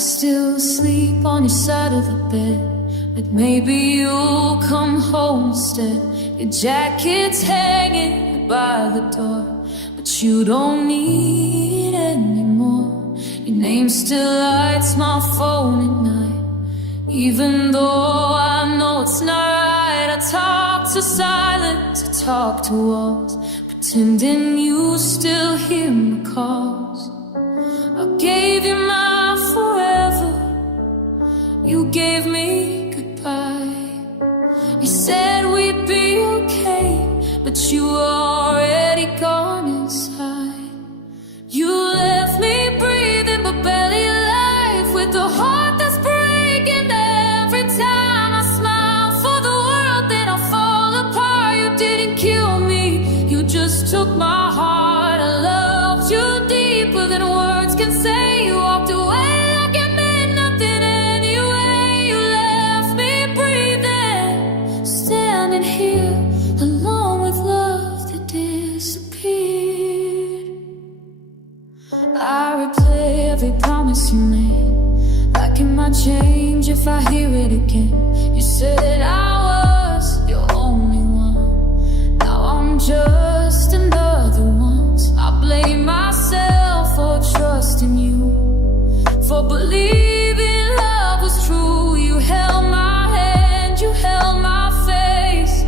still sleep on your side of the bed. Like maybe you'll come home instead. Your jacket's hanging by the door, but you don't need it anymore. Your name still lights my phone at night. Even though I know it's not right, I talk to silence, I talk to walls, pretending you still hear my calls. I gave you my forever, you gave me goodbye. You said we'd be okay, but you were already gone inside. You left me breathing but barely alive, with a heart that's breaking every time I smile for the world, then I fall apart. You didn't kill me, you just took my heart. I loved you deeper than words can say. You walked away like it meant nothing anyway. You left me breathing, standing here alone with love that disappeared. I replay every promise you made, like it might change if I hear it again. You said I was your only one, now I'm just another one. I blame myself for trusting you, for believing love was true. You held my hand, you held my face,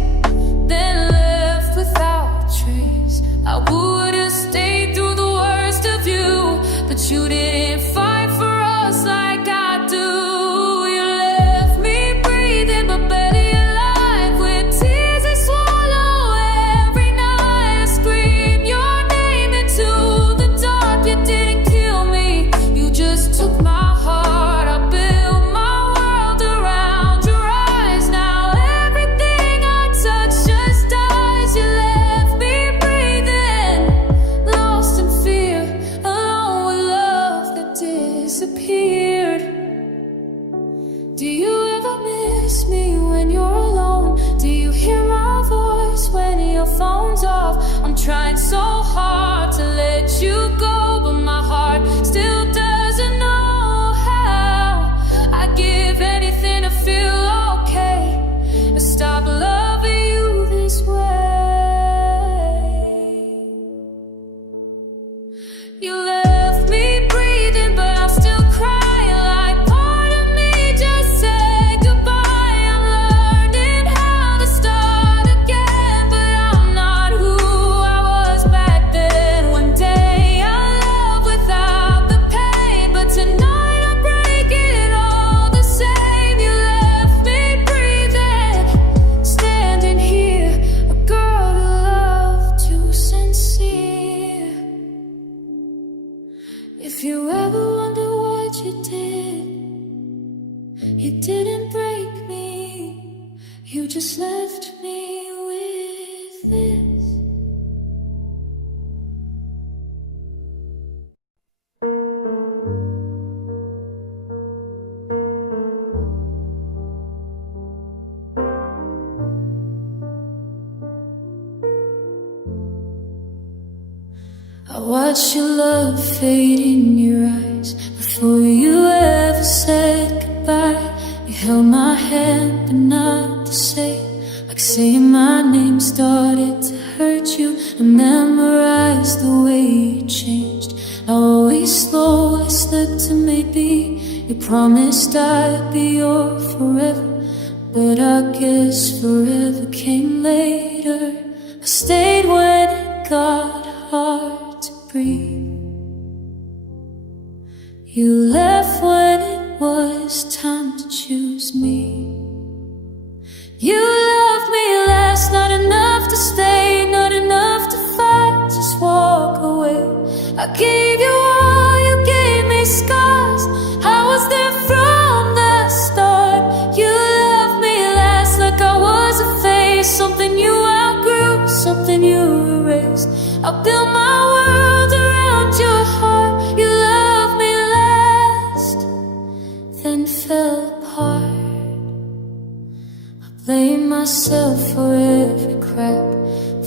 then left without a trace. I would have stayed through the worst of you, but you didn't fight for us like I do. You left me breathing but barely alive, with tears I swallow every night. I scream your name into the dark. You didn't kill me, you just took my heart. I built my world around your eyes. Now everything I touch just dies. You left me breathing, lost in fear, alone with love that disappeared. Do you ever miss me when you're alone? Do you hear my voice when your phone's off? I'm trying so hard to let you go, but my heart still doesn't know how. I give anything to feel okay, and stop loving you this way. You left me breathing, but I'm still crying, like part of me just said goodbye. I'm learning how to start again, but I'm not who I was back then. One day I'll love without the pain, but tonight I'm breaking it all the same. You left me breathing, standing here, a girl who loved too sincere. If you ever wonder what you didn't break me, you just left me with this. I watched your love fade in your eyes before you ever said goodbye. You held my hand but not the same, like saying my name started to hurt you. I memorized the way you changed. I always slowly slipped to maybe you promised I'd be your forever, but I guess forever came later. I stayed when it got hard to breathe. You left when it was time to choose me. You loved me less, not enough to stay, not enough to fight, just walk away. I gave you all, you gave me scars. I was there from the start. You loved me less, like I was a phase, something you outgrew, something you erased. I built my world around your heart. You loved me last, then fell apart. I blame myself for every crack,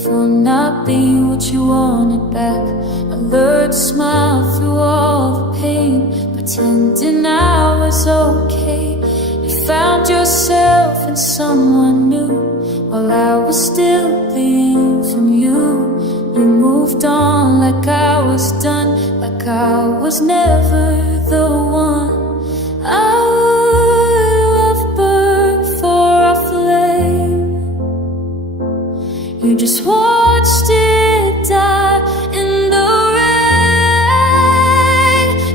for not being what you wanted back. I learned to smile through all the pain, but pretending I was okay. You found yourself in someone new, while I was still bleeding from you. You moved on like I was done, like I was never the one. I would have burned for a flame. You just watched it die in the rain.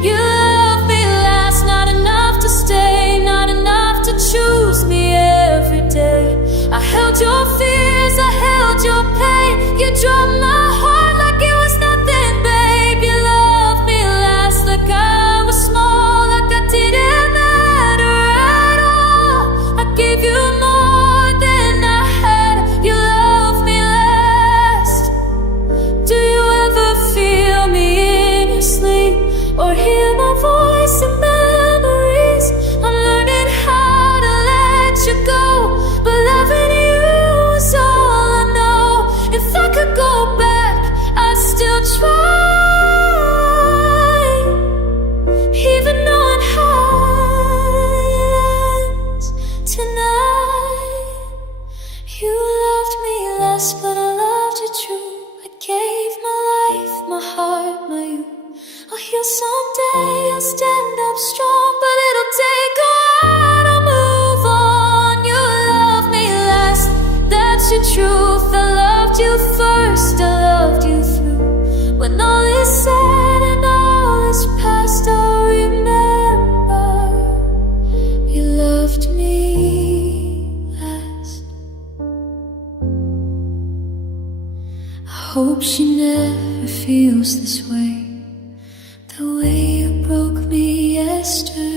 You loved me last, not enough to stay, not enough to choose me every day. I held your fears, I held your pain. You drove my heart like it was nothing, babe. You loved me last, like I was small, like I didn't matter at all. I gave you more than I had. You loved me last. Do you ever feel me in your sleep, or hear my voice in memories? I'm learning how to let you go, but loving you is all I know. If I could go back, I'd still try, even though it hurts tonight. You loved me less, but I loved you true. I gave my life, my heart, my youth. I'll heal someday, I'll stand up strong, but it'll take a while to move on. You loved me last, that's your truth. I loved you first, I loved you through. When all is said and all is past, I'll remember you loved me last. I hope she never feels this way, the way you broke me yesterday.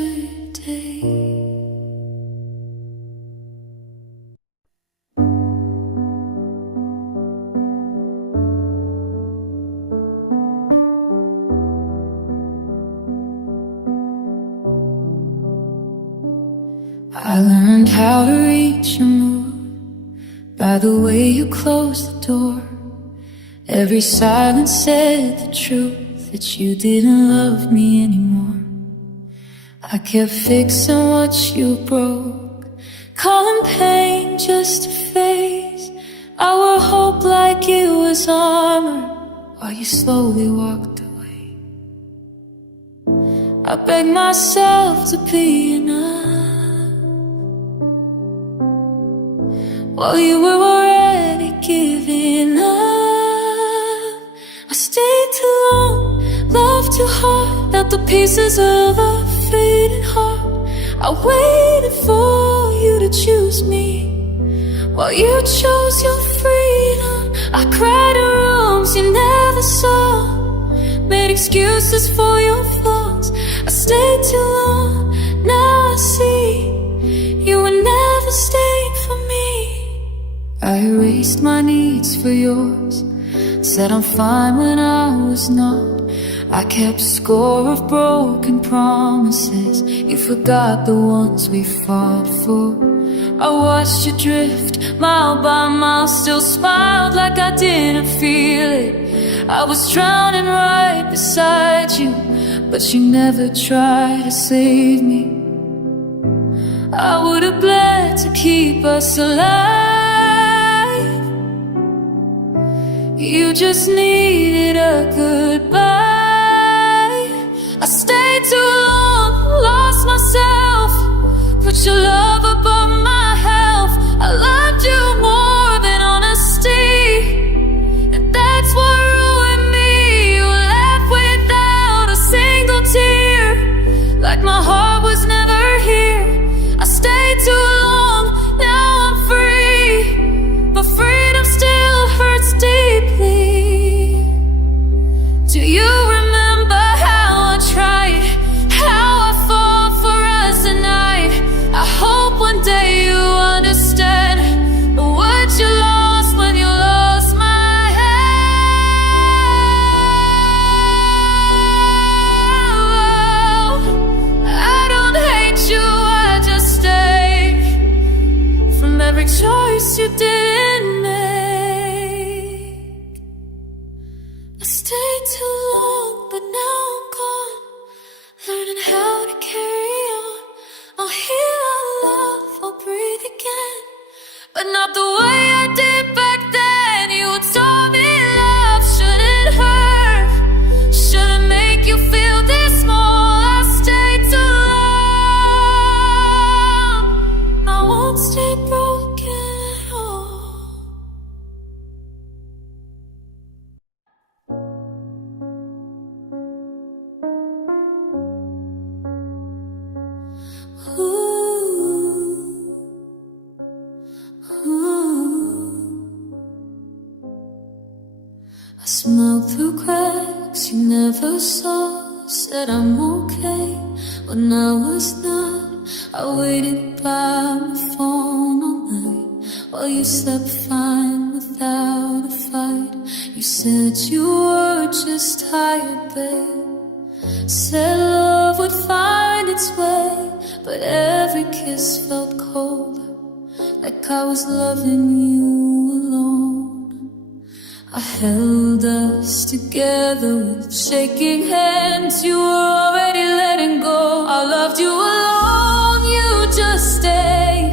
I learned how to reach your mood by the way you closed the door. Every silence said the truth, that you didn't love me anymore. I kept fixing what you broke, calling pain just a phase. I wore hope like it was armor, while you slowly walked away. I begged myself to be enough, while you were already giving up. I stayed too long, loved too hard, not the pieces of a faded heart. I waited for you to choose me, while you chose your freedom. I cried in rooms you never saw, made excuses for your flaws. I stayed too long, now I see you were never staying for me. I erased my needs for yours, said I'm fine when I was not. I kept score of broken promises, you forgot the ones we fought for. I watched you drift, mile by mile, still smiled like I didn't feel it. I was drowning right beside you, but you never tried to save me. I would have bled to keep us alive. You just needed a goodbye. I stayed too long, lost myself, put your love above my health. I loved you more than honesty, and that's what ruined me. You left without a single tear, like my heart was never here. I stayed too long, now I'm free, but freedom still hurts deeply. Do you remember how I tried, how I fought for us tonight? I hope one day you understand what you lost when you lost my hand. I don't hate you, I just stayed from every choice you didn't make. I stayed too long, but now I'm gone, learning how smiled through cracks you never saw. Said I'm okay when I was not. I waited by my phone all night while you slept fine without a fight. You said you were just tired, babe. Said love would find its way, but every kiss felt cold, like I was loving you alone. I held us together with shaking hands. You were already letting go. I loved you alone, you just stayed.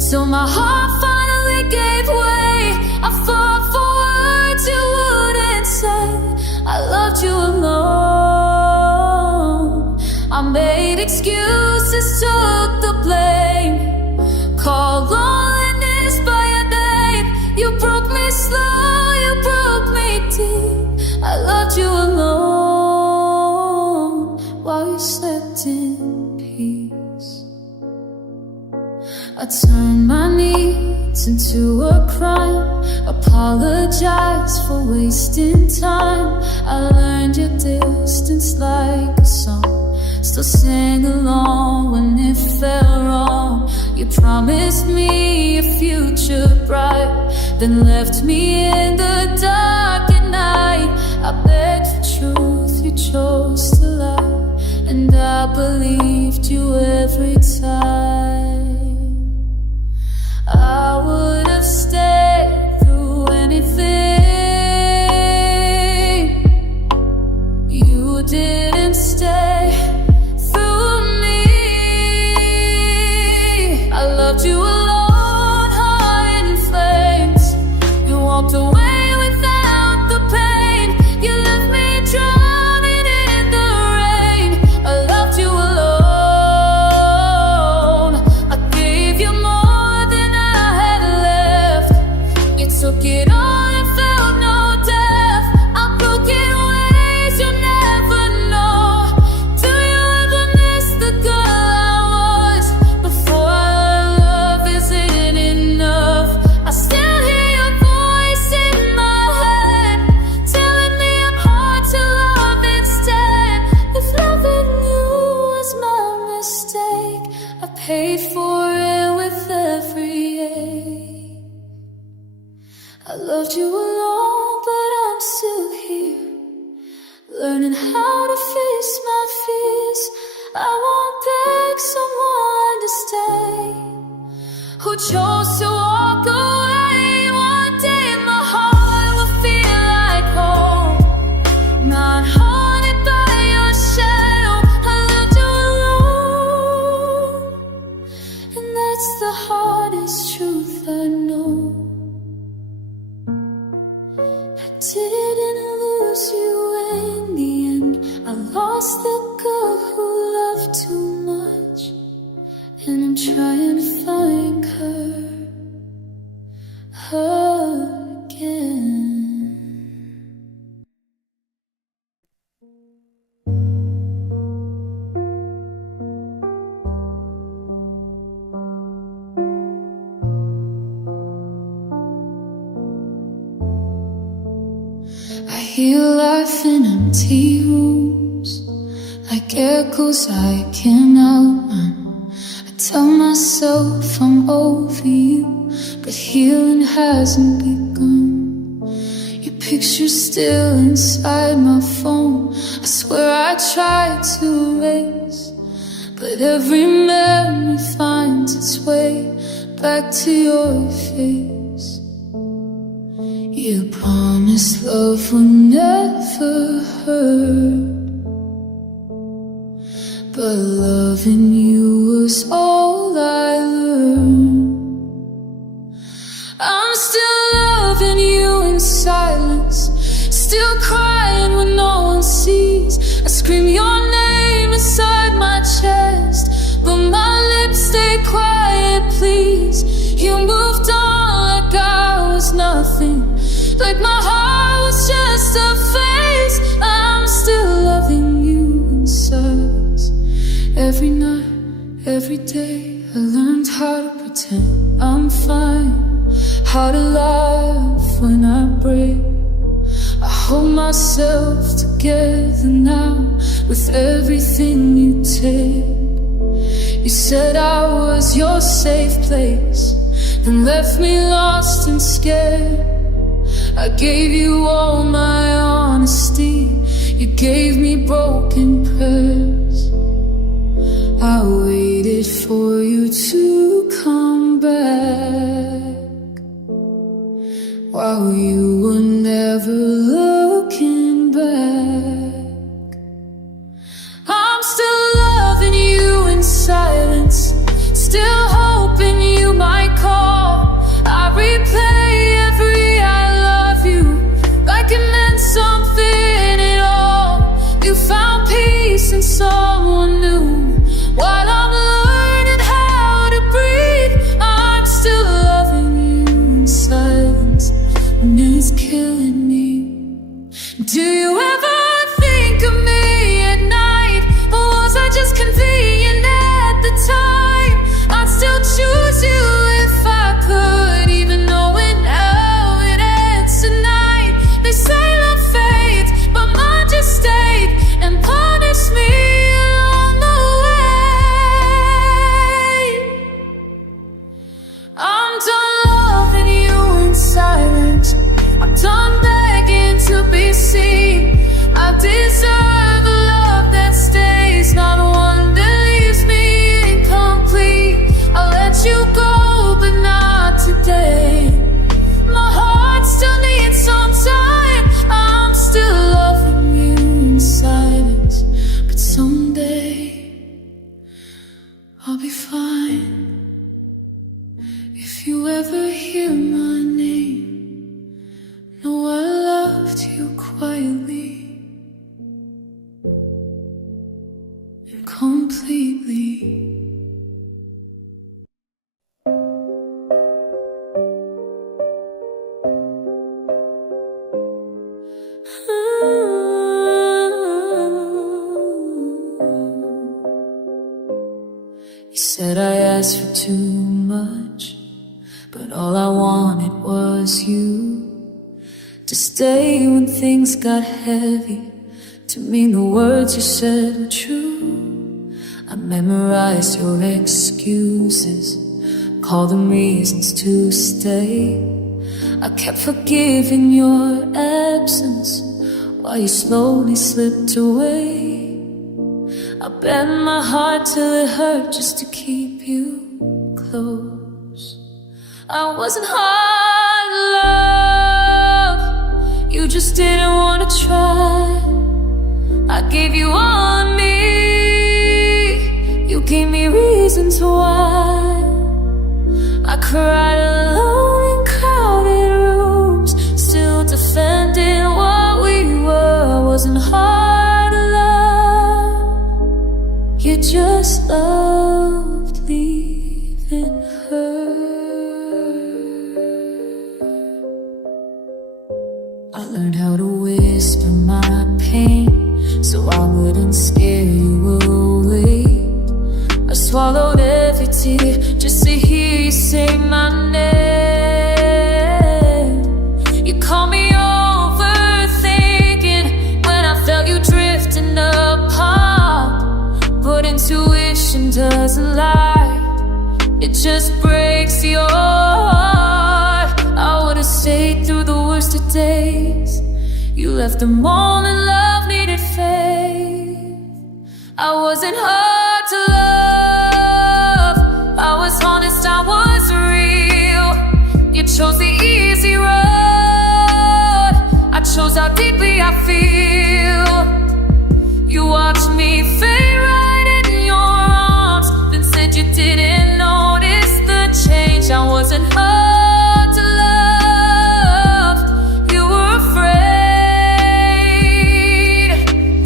So my heart finally gave way. I fought for words you wouldn't say. I loved you alone. I made excuses, took the blame, called loneliness by your name. You broke me slow, you broke me deep. I loved you alone while you slept in peace. I turned my needs into a crime, apologize for wasting time. I learned your distance like a song, still sang along when it felt wrong. You promised me a future bright, then left me in the dark at night. I begged for truth, you chose to lie, and I believed you every time. I would have stayed through anything. You didn't stay through me. I loved you alone, heart in flames. You walked away without the pain. You left me drowning in the rain. I loved you alone. I gave you more than I had left. You took it all and felt no depth. I broke in ways you never know. Do you ever miss the girl I was before I learned love isn't enough? I still hear your voice in my head, telling me I'm hard to love instead. If loving you was my mistake, I paid for it with every ache. I loved you alone, but I'm still here, learning how to face my fears. I won't beg someone to stay who chose to walk away. One day my heart will feel like home, not haunted by your shadow. I loved you alone, and that's the hardest truth I know. I didn't lose you in the end. I lost the girl who loved too much, and I'm trying to find her again. I hear life in empty rooms, like echoes I can't outrun. I tell myself I'm over you, but healing hasn't begun. Your picture's still inside my phone. I swear I tried to erase, but every memory finds its way back to your face. You promised love would never hurt, but loving you was all I learned. I'm still loving you in silence, still crying when no one sees. I scream your name inside my chest, but my lips stay quiet, please. You moved on like I was nothing, like my heart was just a phase. I'm still loving you in silence. Every night, every day, I learned how to pretend I'm fine, how to laugh when I break. I hold myself together now with everything you did. You said I was your safe place, then left me lost and scared. I gave you all my honesty, you gave me broken prayers. I waited for you to come back, while you were never looking back. I'm still loving you in silence, still hoping you might call. I replay every I love you, like it meant something at all. You found peace in someone new, while I'm learning how to breathe. I'm still loving you in silence, and it's killing me. Do you ever think of me at night, or was I just convenient at the time? I'd still choose you if I could, even knowing how it ends tonight. They say love fades, but mine just stayed and punished me along the way. I'm done loving you in silence, I'm done begging to be seen. I deserve a love that stays, not one that leaves me incomplete. I'll let you go, but not today. My heart still needs some time. I'm still loving you in silence, but someday I'll be fine. If you ever hear my name, know I loved you quietly and completely. You said I asked for too much, but all I wanted was you to stay when things got heavy, to mean the words you said were true. I memorized your excuses, called them reasons to stay. I kept forgiving your absence while you slowly slipped away. I bent my heart till it hurt just to keep you close. I wasn't hard to love, you just didn't want to try. I gave you all of me, you gave me reasons why. I cried alone in crowded rooms, still defending what we were. I wasn't hard to love, you just loved leaving her. I learned how to whisper my pain so I wouldn't scare you away. I swallowed every tear just to hear you say my name. You called me overthinking when I felt you drifting apart. But intuition doesn't lie, it just breaks your heart. I would've stayed through the worst of days, you left the moment love needed faith. I wasn't hard to love, I was honest, I was real. You chose the easy road, I chose how deeply I feel. You watched me fade right in your arms, then said you didn't notice the change. I wasn't hard to love, you were afraid.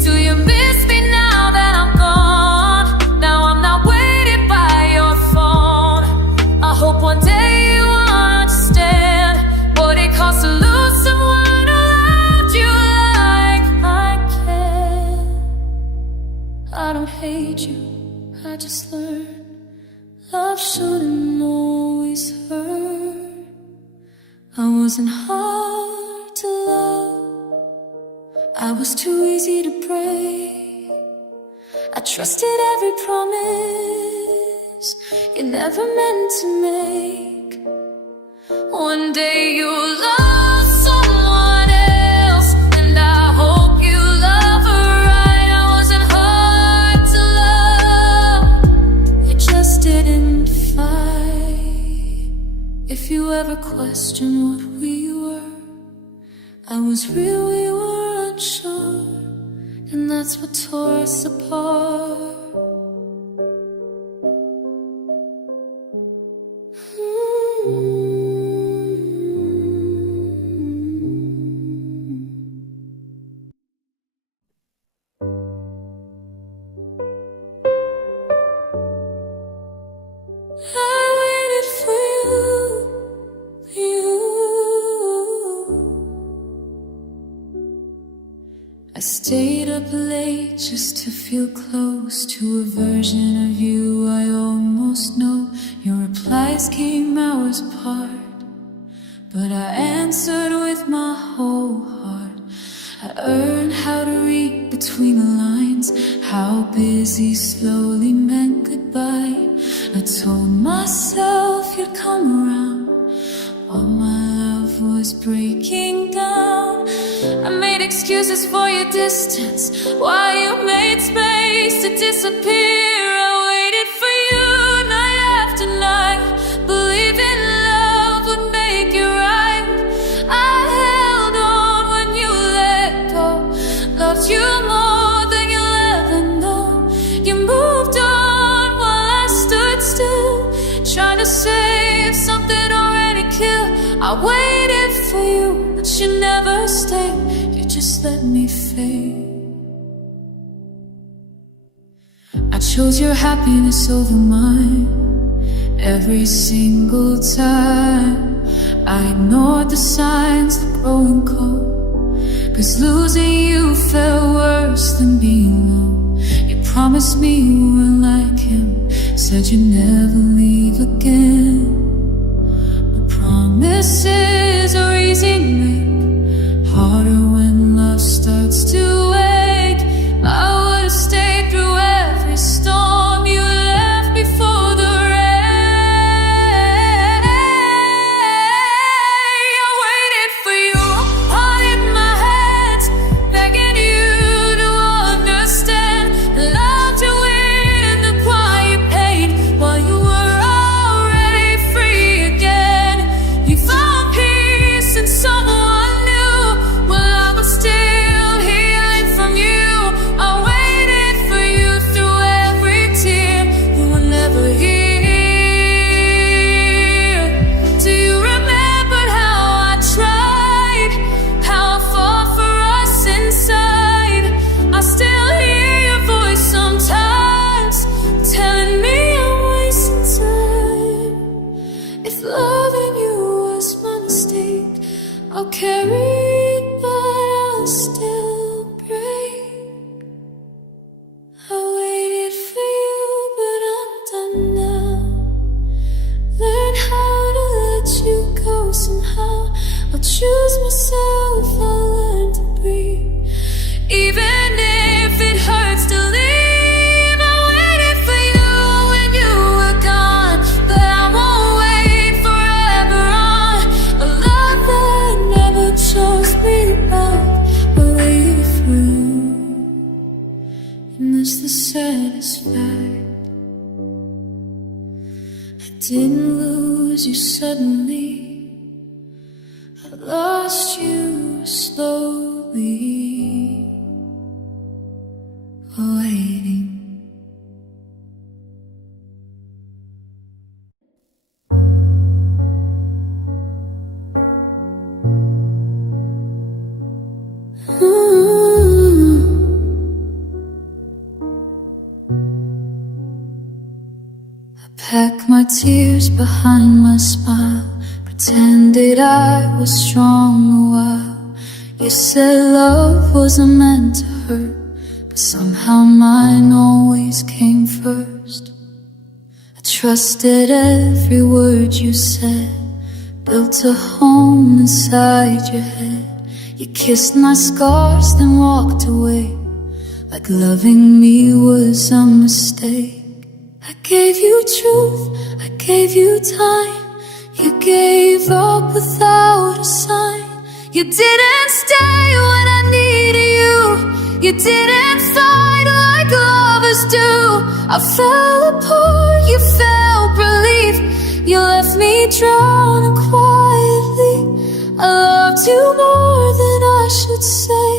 Do you miss me now that I'm gone? Now I'm not waiting by your phone. I hope one day you understand what it costs to lose someone who loved you like I can. I don't hate you, I just learned love shouldn't always hurt. I wasn't hard to love, I was too easy to break. I trusted every promise you never meant to make. One day you'll love someone else, and I hope you love her right. I wasn't hard to love, you just didn't fight. If you ever question what we were, I was real, we were unsure, and that's what tore us apart. I waited for you. I stayed up late just to feel close to a version of you I almost know. Your replies came hours apart, but I answered with my whole heart. I learned how to read between the lines, how busy slowly meant goodbye. I told myself you'd come around while my love was breaking down. I made excuses for your distance while you made space to disappear. I waited for you night after night, believing love would make it right. I held on when you let go, loved you more than you'll ever know. You moved on while I stood still, trying to save something already killed. I waited for you, but you never stayed, you just let me fade. I chose your happiness over mine every single time. I ignored the signs, the growing cold, 'cause losing you felt worse than being alone. You promised me you weren't like him, said you'd never leave again. But promises are easy to make, harder when love starts to wake. I would've stayed through every storm you left before the rain. I waited for you, holding my hands, begging you to understand. I loved you in the quiet pain while you were already free again. You found peace in someone new, well I was still healing from you. I waited for you through every tear, you were never here. Do you remember how I tried, how I fought for us inside? I still hear your voice sometimes, telling me I'm wasting time. If loving you was my mistake, I'll carry it, but I'll still break. I waited for you, but I'm done now. Learn how to let you go somehow. I'll choose myself, I'll learn to breathe, even if it hurts to leave. I waited for you when you were gone, but I won't wait forever on a love that never chose me back. I waited for you, and that's the saddest fact. I didn't lose you suddenly, I lost you slowly, waiting. Pack my tears behind my smile, pretended I was strong a while. You said love wasn't meant to hurt, but somehow mine always came first. I trusted every word you said, built a home inside your head. You kissed my scars, then walked away, like loving me was a mistake. I gave you truth, I gave you time. You gave up without a sign. You didn't stay when I needed you. You didn't fight like lovers do. I fell apart, you felt relief. You left me drowning quietly. I loved you more than I should say.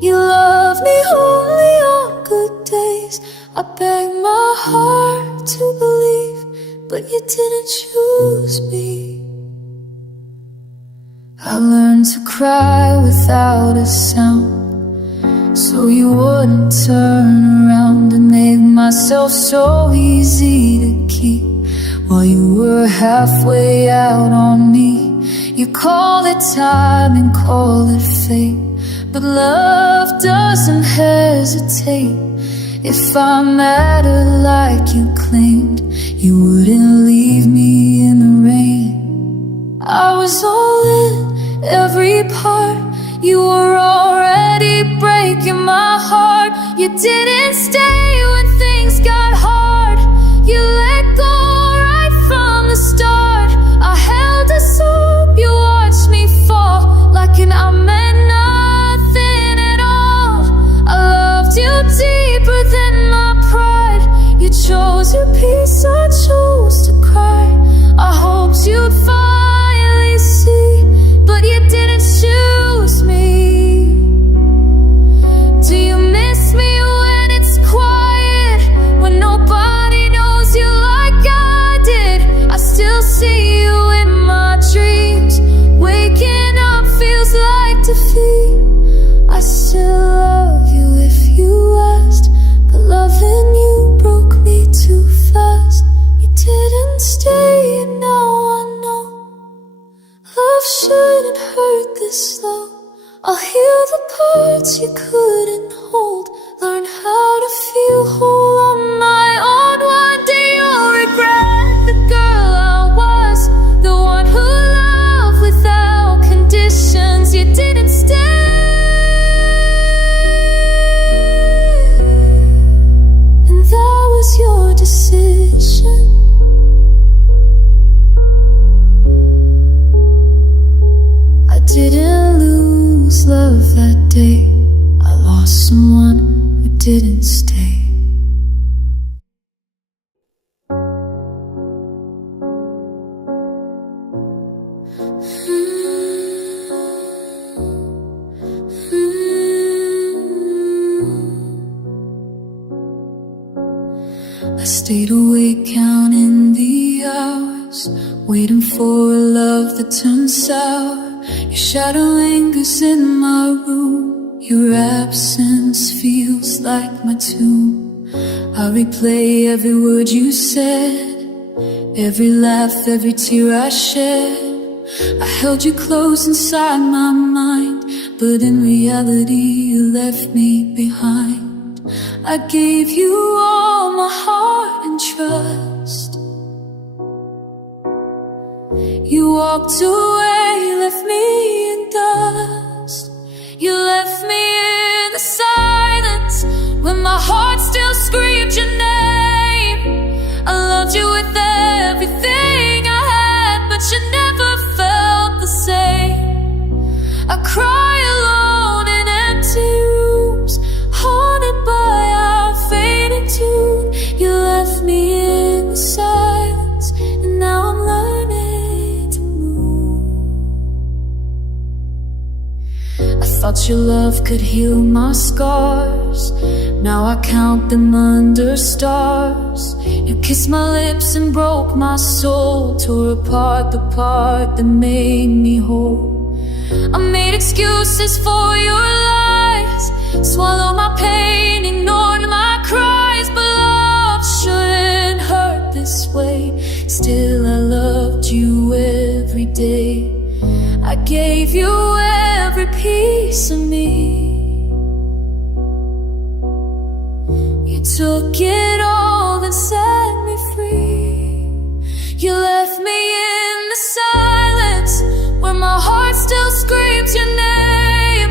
You loved me only on good days. I begged my heart to believe, but you didn't choose me. I learned to cry without a sound, so you wouldn't turn around, and made myself so easy to keep while you were halfway out on me. You call it time and call it fate, but love doesn't hesitate. If I mattered like you claimed, you wouldn't leave me in the rain. I was all in, every part. You were already breaking my heart. You didn't stay when things got hard. You let go right from the start. I held us up, you watched me fall, like an I meant nothing at all. I loved you deeper than my pride. You chose your peace, I chose to cry. I hoped you'd finally see, but you didn't choose me. Do you miss me when it's quiet, when nobody knows you like I did? I still see you in my dreams. Waking up feels like defeat. I still love you if you asked, but loving you broke me too fast. You didn't stay, and now I know love shouldn't hurt this slow. I'll heal the parts you couldn't hold, learn how to feel whole on my own. One day you'll regret the girl I was, the one who loved without conditions. You didn't stay, and that was your decision. I didn't lose love that day. I lost someone who didn't stay. I stayed awake counting the hours, waiting for a love that turned sour. Your shadow lingers in my room. Your absence feels like my tomb. I replay every word you said, every laugh, every tear I shed. I held you close inside my mind, but in reality you left me behind. I gave you all my heart and trust. You walked away, left me in dust. You left me in the silence when my heart still screamed your name. I loved you with everything I had, but you never felt the same. I cry alone in empty rooms, haunted by our fading tune. You left me in the silence, and now I'm learning to move. I thought your love could heal my scars. Now I count them under stars. You kissed my lips and broke my soul, tore apart the part that made me whole. I made excuses for your lies, swallowed my pain, ignored my cries. But love shouldn't hurt this way. Still I loved you every day. I gave you every piece of me. You took it all and set me free. You left me in the silence where my heart still screams your name.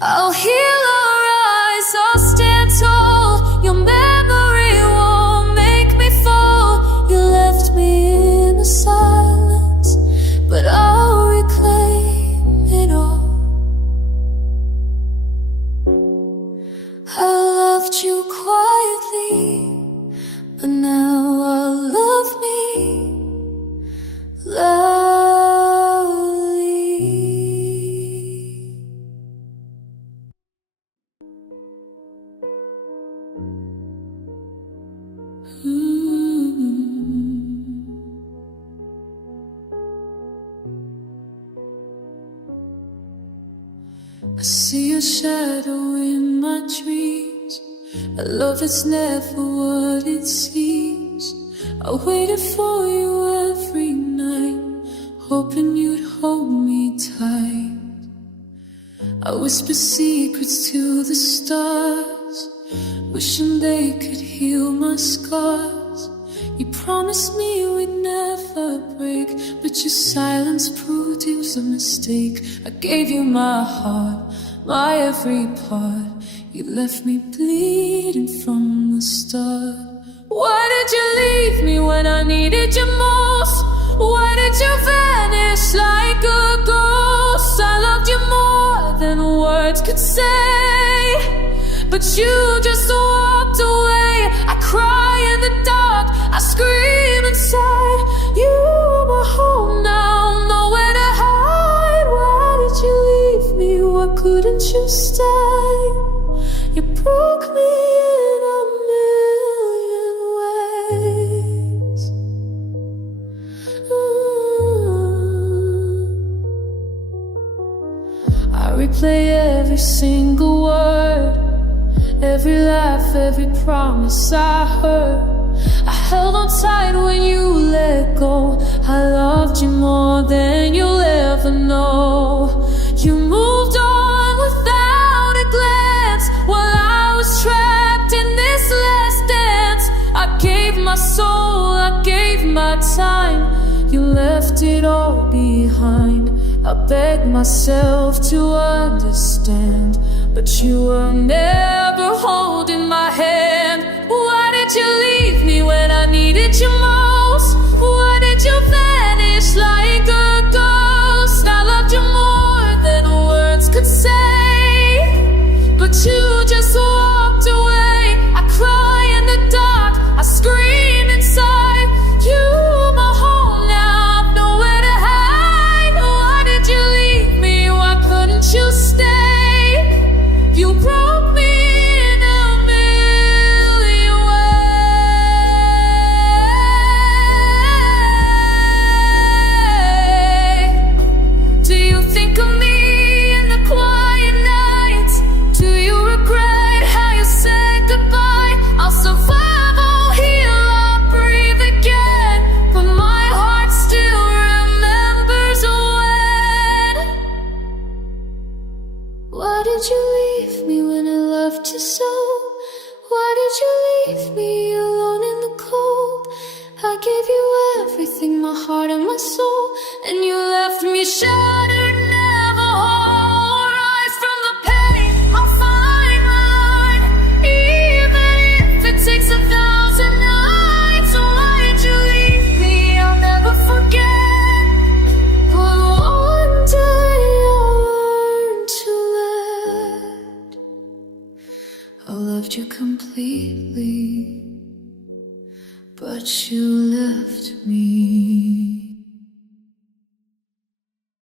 I'll heal or rise, I'll stand tall. Your memory won't make me fall. You left me in the silence, but I'll reclaim it all. I loved you quietly, but now I'll love me loudly. I see your shadow in my dreams, a love that's never what it seems. I waited for you every night, hoping you'd hold me tight. I whisper secrets to the stars, wishing they could heal my scars. You promised me we'd never break, but your silence proved it was a mistake. I gave you my heart, my every part. You left me bleeding from the start. Why did you leave me when I needed you most? Why did you vanish like a ghost? I loved you more than words could say, but you just walked away. I cry in the dark, I scream inside. You are my home now, nowhere to hide. Why did you leave me? Why couldn't you stay? You broke me in a million ways. I replay every single word, every laugh, every promise I heard. I held on tight when you let go. I loved you more than you'll ever know. You moved on without a glance, while I was trapped in this last dance. I gave my soul, I gave my time. You left it all behind. I begged myself to understand, but you were never holding my hand. Why did you leave me when I needed you most? Why did you vanish like a ghost? I loved you more than words could say, but you just walked away. I cry in the dark, I scream inside. You are my home now, I've nowhere to hide. Why did you leave me? Why couldn't you stay? You broke me in a million ways. Do you think of me in the quiet nights? Do you regret how you said goodbye? I'll survive, I'll heal, I'll breathe again, but my heart still remembers when. Why did you leave me when I loved you so? Why did you leave me alone in the cold? I gave you everything, my heart and my soul, and you left me shattered, never whole. Rise from the pain, I'll find my light, even if it takes 1,000 nights. So why did you leave me? I'll never forget, but one day I'll learn to let. I loved you completely, but you